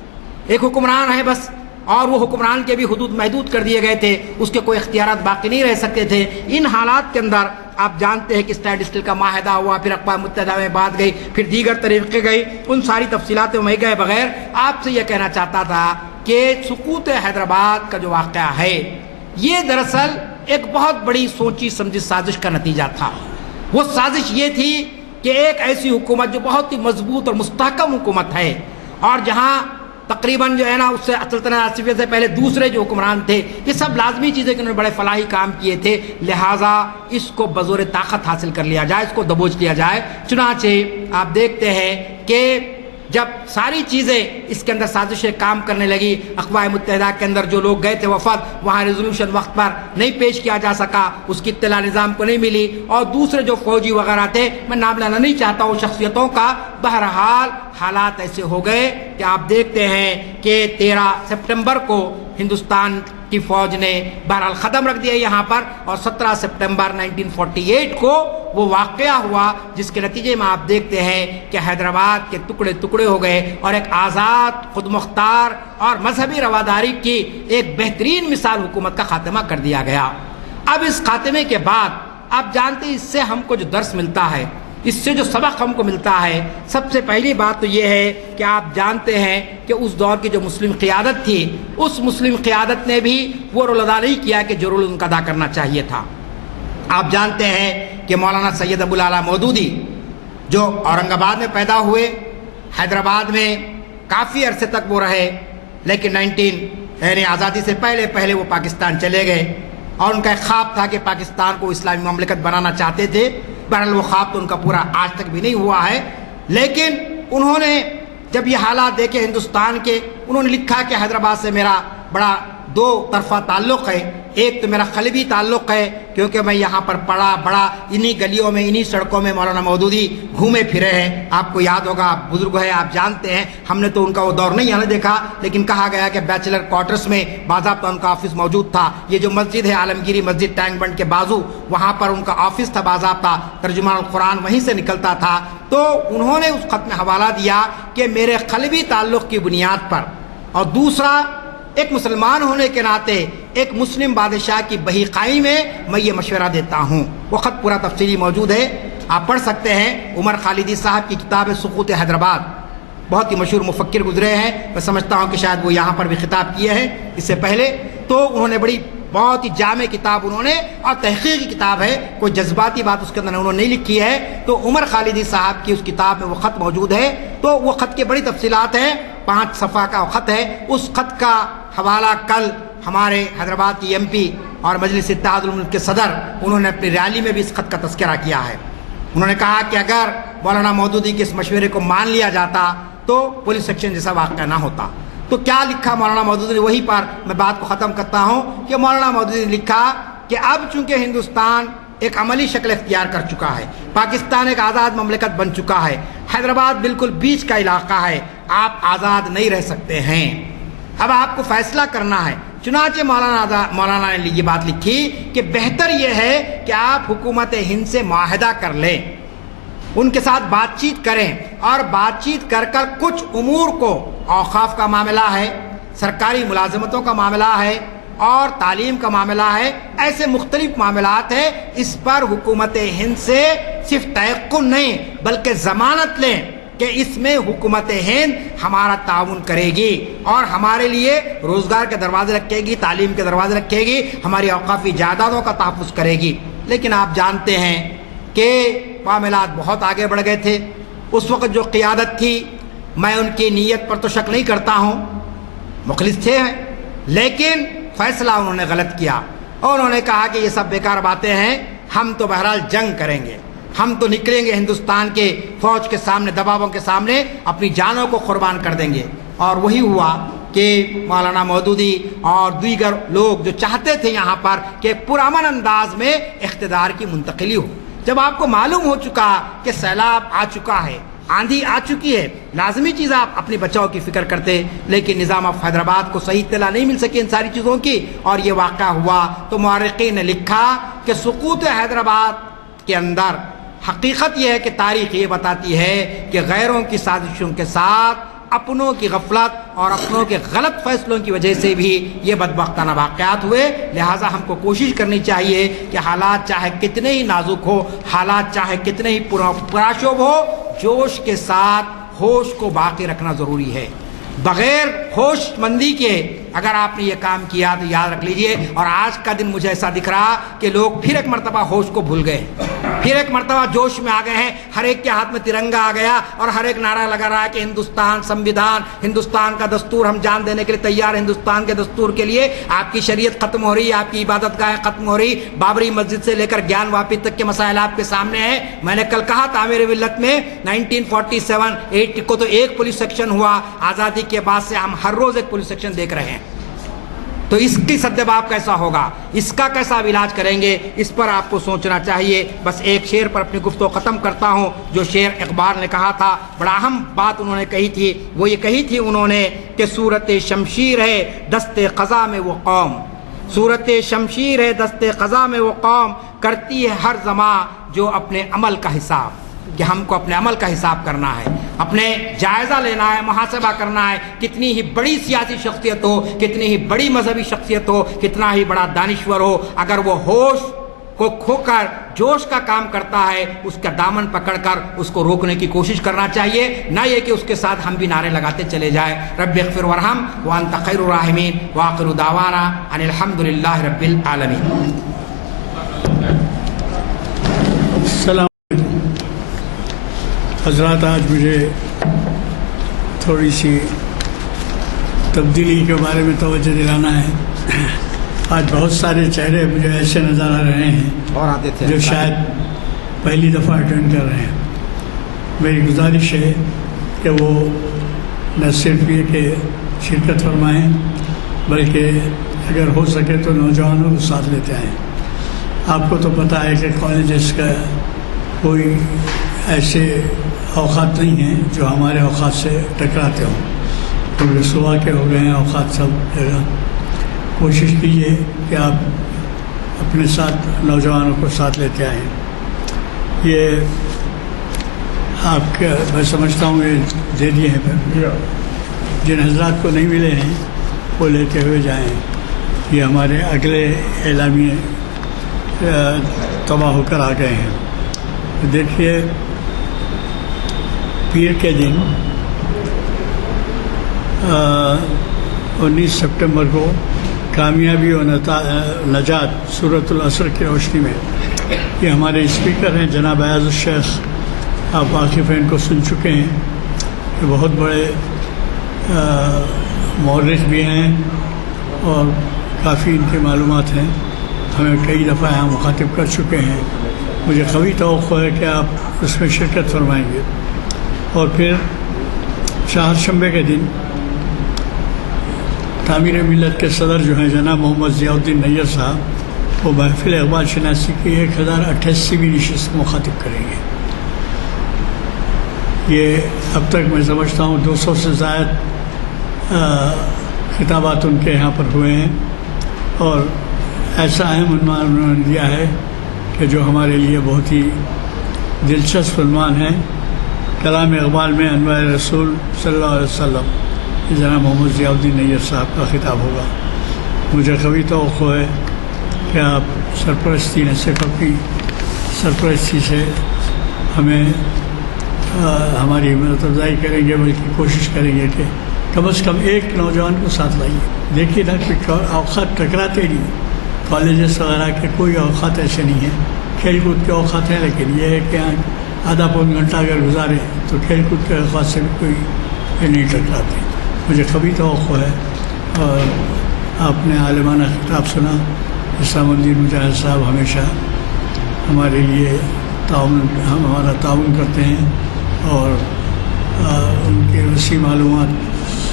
ایک حکمران ہے بس، اور وہ حکمران کے بھی حدود محدود کر دیے گئے تھے، اس کے کوئی اختیارات باقی نہیں رہ سکتے تھے. ان حالات کے اندر آپ جانتے ہیں کہ اسٹینڈ اسٹل کا معاہدہ ہوا، پھر اقوام متحدہ میں بات گئی، پھر دیگر طریقے گئی. ان ساری تفصیلات میں گئے بغیر آپ سے یہ کہنا چاہتا تھا کہ سقوط حیدرآباد کا جو واقعہ ہے یہ دراصل ایک بہت بڑی سوچی سمجھی سازش کا نتیجہ تھا. وہ سازش یہ تھی کہ ایک ایسی حکومت جو بہت ہی مضبوط اور مستحکم حکومت ہے، اور جہاں تقریباً جو ہے نا اس سے سلطنت آصفیہ سے پہلے دوسرے جو حکمران تھے یہ سب لازمی چیزیں کہ انہوں نے بڑے فلاحی کام کیے تھے، لہٰذا اس کو بزور طاقت حاصل کر لیا جائے، اس کو دبوچ لیا جائے. چنانچہ آپ دیکھتے ہیں کہ جب ساری چیزیں اس کے اندر سازشیں کام کرنے لگی، اقوام متحدہ کے اندر جو لوگ گئے تھے وفد، وہاں ریزولوشن وقت پر نہیں پیش کیا جا سکا، اس کی اطلاع نظام کو نہیں ملی، اور دوسرے جو فوجی وغیرہ تھے، میں نام لینا نہیں چاہتا ہوں شخصیتوں کا، بہرحال حالات ایسے ہو گئے کہ آپ دیکھتے ہیں کہ 13 سپٹمبر کو ہندوستان کی فوج نے بہرحال قدم رکھ دیا یہاں پر، اور 17 سپٹمبر 1948 کو وہ واقعہ ہوا جس کے نتیجے میں آپ دیکھتے ہیں کہ حیدرآباد کے ٹکڑے ٹکڑے ہو گئے، اور ایک آزاد، خود مختار اور مذہبی رواداری کی ایک بہترین مثال حکومت کا خاتمہ کر دیا گیا۔ اب اس خاتمے کے بعد آپ جانتے ہیں اس سے ہم کو جو درس ملتا ہے، اس سے جو سبق ہم کو ملتا ہے، سب سے پہلی بات تو یہ ہے کہ آپ جانتے ہیں کہ اس دور کی جو مسلم قیادت تھی، اس مسلم قیادت نے بھی وہ رول ادا نہیں کیا کہ جو رول ان کا ادا کرنا چاہیے تھا۔ آپ جانتے ہیں کہ مولانا سید ابو الاعلیٰ مودودی جو اورنگ آباد میں پیدا ہوئے، حیدرآباد میں کافی عرصے تک وہ رہے، لیکن یعنی آزادی سے پہلے وہ پاکستان چلے گئے، اور ان کا ایک خواب تھا کہ پاکستان کو اسلامی مملکت بنانا چاہتے تھے۔ بہرحال وہ خواب تو ان کا پورا آج تک بھی نہیں ہوا ہے، لیکن انہوں نے جب یہ حالات دیکھے ہندوستان کے، انہوں نے لکھا کہ حیدرآباد سے میرا بڑا دو طرفہ تعلق ہے، ایک تو میرا قلبی تعلق ہے کیونکہ میں یہاں پر پڑا بڑا، انہی گلیوں میں انہی سڑکوں میں مولانا مودودی گھومے پھرے ہیں۔ آپ کو یاد ہوگا، آپ بزرگ ہیں، آپ جانتے ہیں، ہم نے تو ان کا وہ دور نہیں دیکھا، لیکن کہا گیا کہ بیچلر کوارٹرز میں باضابطہ ان کا آفس موجود تھا۔ یہ جو مسجد ہے عالمگیری مسجد ٹینک بنڈ کے بازو، وہاں پر ان کا آفس تھا باضابطہ، ترجمان القرآن وہیں سے نکلتا تھا۔ تو انہوں نے اس خط میں حوالہ دیا کہ میرے قلبی تعلق کی بنیاد پر، اور دوسرا ایک مسلمان ہونے کے ناطے ایک مسلم بادشاہ کی بحقائی میں میں یہ مشورہ دیتا ہوں۔ وہ خط پورا تفصیلی موجود ہے، آپ پڑھ سکتے ہیں۔ عمر خالدی صاحب کی کتاب ہے سقوط حیدرآباد، بہت ہی مشہور مفکر گزرے ہیں، میں سمجھتا ہوں کہ شاید وہ یہاں پر بھی خطاب کیے ہیں اس سے پہلے۔ تو انہوں نے بہت ہی جامع کتاب انہوں نے، اور تحقیقی کتاب ہے، کوئی جذباتی بات اس کے اندر انہوں نے نہیں لکھی ہے۔ تو عمر خالدی صاحب کی اس کتاب میں وہ خط موجود ہے، تو وہ خط کی بڑی تفصیلات ہیں، 5 صفحہ کا خط ہے۔ اس خط کا حوالہ کل ہمارے حیدرآباد کی ایم پی اور مجلس اتحاد الملک کے صدر، انہوں نے اپنی ریلی میں بھی اس خط کا تذکرہ کیا ہے۔ انہوں نے کہا کہ اگر مولانا مودودی کے اس مشورے کو مان لیا جاتا تو پولیس سیکشن جیسا واقعہ نہ ہوتا۔ تو کیا لکھا مولانا مودودی نے، وہیں پر میں بات کو ختم کرتا ہوں کہ مولانا مودودی نے لکھا کہ اب چونکہ ہندوستان ایک عملی شکل اختیار کر چکا ہے، پاکستان ایک آزاد مملکت بن چکا ہے، حیدرآباد بالکل بیچ کا علاقہ ہے، آپ آزاد نہیں رہ سکتے ہیں، اب آپ کو فیصلہ کرنا ہے۔ چنانچہ مولانا نے یہ بات لکھی کہ بہتر یہ ہے کہ آپ حکومت ہند سے معاہدہ کر لیں، ان کے ساتھ بات چیت کریں، اور بات چیت کر کچھ امور کو، اوقاف کا معاملہ ہے، سرکاری ملازمتوں کا معاملہ ہے، اور تعلیم کا معاملہ ہے، ایسے مختلف معاملات ہیں، اس پر حکومت ہند سے صرف تیقن نہیں بلکہ ضمانت لیں کہ اس میں حکومت ہند ہمارا تعاون کرے گی اور ہمارے لیے روزگار کے دروازے رکھے گی، تعلیم کے دروازے رکھے گی، ہماری اوقافی جائیدادوں کا تحفظ کرے گی۔ لیکن آپ جانتے ہیں کہ معاملات بہت آگے بڑھ گئے تھے۔ اس وقت جو قیادت تھی، میں ان کی نیت پر تو شک نہیں کرتا ہوں، مخلص تھے، لیکن فیصلہ انہوں نے غلط کیا، اور انہوں نے کہا کہ یہ سب بیکار باتیں ہیں، ہم تو بہرحال جنگ کریں گے، ہم تو نکلیں گے ہندوستان کے فوج کے سامنے، دباؤں کے سامنے اپنی جانوں کو قربان کر دیں گے۔ اور وہی ہوا کہ مولانا مودودی اور دیگر لوگ جو چاہتے تھے یہاں پر کہ پرامن انداز میں اقتدار کی منتقلی ہو، جب آپ کو معلوم ہو چکا کہ سیلاب آ چکا ہے، آندھی آ چکی ہے، لازمی چیز آپ اپنے بچاؤ کی فکر کرتے، لیکن نظام آف حیدرآباد کو صحیح اطلاع نہیں مل سکی ان ساری چیزوں کی، اور یہ واقعہ ہوا۔ تو مورخین نے لکھا کہ سقوط حیدرآباد کے اندر حقیقت یہ ہے کہ تاریخ یہ بتاتی ہے کہ غیروں کی سازشوں کے ساتھ اپنوں کی غفلت اور اپنوں کے غلط فیصلوں کی وجہ سے بھی یہ بدبختانہ واقعات ہوئے۔ لہٰذا ہم کو کوشش کرنی چاہیے کہ حالات چاہے کتنے ہی نازک ہو، حالات چاہے کتنے ہی پراشوب ہو، جوش کے ساتھ ہوش کو باقی رکھنا ضروری ہے۔ بغیر ہوش مندی کے اگر آپ نے یہ کام کیا تو یاد رکھ لیجئے. اور آج کا دن مجھے ایسا دکھ رہا کہ لوگ پھر ایک مرتبہ ہوش کو بھول گئے, پھر ایک مرتبہ جوش میں آ گئے ہیں. ہر ایک کے ہاتھ میں ترنگا آ گیا اور ہر ایک نعرہ لگا رہا ہے کہ ہندوستان سمویدھان, ہندوستان کا دستور, ہم جان دینے کے لیے تیار ہیں ہندوستان کے دستور کے لیے. آپ کی شریعت ختم ہو رہی ہے, آپ کی عبادت گاہیں ختم ہو رہی, بابری مسجد سے لے کر گیان واپی تک کے مسائل آپ کے سامنے ہیں. میں نے کل کہا تعمیر ملت میں 1947-8 کو تو ایک پولیس سیکشن ہوا, آزادی کے بعد سے ہم ہر روز ایک پولیس سیکشن دیکھ رہے ہیں. تو اس کی سدباب کیسا ہوگا, اس کا کیسا علاج کریں گے, اس پر آپ کو سوچنا چاہیے. بس ایک شعر پر اپنی گفتگو ختم کرتا ہوں, جو شعر اقبال نے کہا تھا, بڑا اہم بات انہوں نے کہی تھی. وہ یہ کہی تھی انہوں نے کہ صورت شمشیر ہے دست قضا میں وہ قوم, صورت شمشیر ہے دست قضا میں وہ قوم, کرتی ہے ہر زمان جو اپنے عمل کا حساب. کہ ہم کو اپنے عمل کا حساب کرنا ہے, اپنے جائزہ لینا ہے, محاسبہ کرنا ہے. کتنی ہی بڑی سیاسی شخصیت ہو, کتنی ہی بڑی مذہبی شخصیت ہو, کتنا ہی بڑا دانشور ہو, اگر وہ ہوش کو کھو کر جوش کا کام کرتا ہے, اس کا دامن پکڑ کر اس کو روکنے کی کوشش کرنا چاہیے, نہ یہ کہ اس کے ساتھ ہم بھی نعرے لگاتے چلے جائیں. رب اغفر ورحم وانت خیر الراحمین وآخر دعوانا ان الحمد للہ رب العالمین. حضرات, آج مجھے تھوڑی سی تبدیلی کے بارے میں توجہ دلانا ہے. آج بہت سارے چہرے مجھے ایسے نظر آ رہے ہیں اور آتے تھے جو شاید پہلی دفعہ اٹینڈ کر رہے ہیں. میری گزارش ہے کہ وہ نہ صرف یہ کہ شرکت فرمائیں, بلکہ اگر ہو سکے تو نوجوانوں کو ساتھ لیتے آئیں. آپ کو تو پتہ ہے کہ کالجز کا کوئی ایسے اوقات نہیں ہیں جو ہمارے اوقات سے ٹکراتے ہوں, کیونکہ صبح کے ہو گئے ہیں اوقات سب جگہ. کوشش کیجیے کہ آپ اپنے ساتھ نوجوانوں کو ساتھ لیتے آئیں. یہ آپ کا میں سمجھتا ہوں یہ دے دیے ہیں, پھر جن حضرات کو نہیں ملے ہیں وہ لیتے ہوئے جائیں. یہ ہمارے اگلے اعلامیے تباہ ہو کر آ گئے ہیں. دیکھیے, پیر کے دن 19 سپٹمبر کو کامیابی و نجات سورۃ العصر کی روشنی میں, یہ ہمارے اسپیکر ہیں جناب ایاز الشیخ, آپ واقف ہیں, ان کو سن چکے ہیں. یہ بہت بڑے مورخ بھی ہیں اور کافی ان کی معلومات ہیں, ہمیں کئی دفعہ یہاں مخاطب کر چکے ہیں. مجھے قوی توقع ہے کہ آپ اس میں شرکت فرمائیں گے. اور پھر چہارشنبے کے دن تعمیر ملت کے صدر جو ہیں جناب محمد ضیاء الدین نیّر صاحب, وہ محفل اقبال شناسی کی 1088ویں نشست مخاطب کریں گے. یہ اب تک میں سمجھتا ہوں 200 سے زائد خطابات ان کے یہاں پر ہوئے ہیں, اور ایسا اہم عنوان انہوں نے دیا ہے کہ جو ہمارے لیے بہت ہی دلچسپ عنوان ہے. کلام اقبال میں انوار رسول صلی اللہ علیہ وسلم, جناب محمد ضیاء الدین نیّر صاحب کا خطاب ہوگا. مجھے قوی توقع ہے کہ آپ سرپرستی نہ صرف اپنی سرپرستی سے ہمیں ہماری مدد افزائی کریں گے, بلکہ کوشش کریں گے کہ کم از کم ایک نوجوان کو ساتھ لائیے. دیکھیے نا کہ اوقات ٹکراتے نہیں, کالجز وغیرہ کے کوئی اوقات ایسے نہیں ہیں. کھیل کود کے اوقات ہیں, لیکن یہ ہے کہ آدھا پون گھنٹہ اگر گزارے تو کھیل کود کے اوقات سے بھی کوئی یہ نہیں ٹکراتے. مجھے قوی توقع ہے, اور آپ نے عالمانہ خطاب سنا. اسلام الدین مجاہد صاحب ہمیشہ ہمارے لیے ہمارا تعاون کرتے ہیں, اور ان کے وسیع معلومات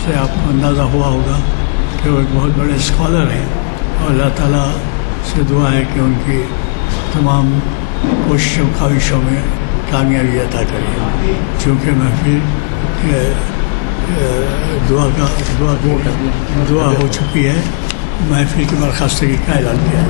سے آپ کو اندازہ ہوا ہوگا کہ وہ ایک بہت بڑے اسکالر ہیں, اور اللہ تعالیٰ سے دعا ہے کہ ان کی تمام کوششوں خواہشوں میں کامیابی عطا کرے. چونکہ محفل دعا ہو چکی ہے, محفل کی برخاستگی کا اعلان کیا ہے.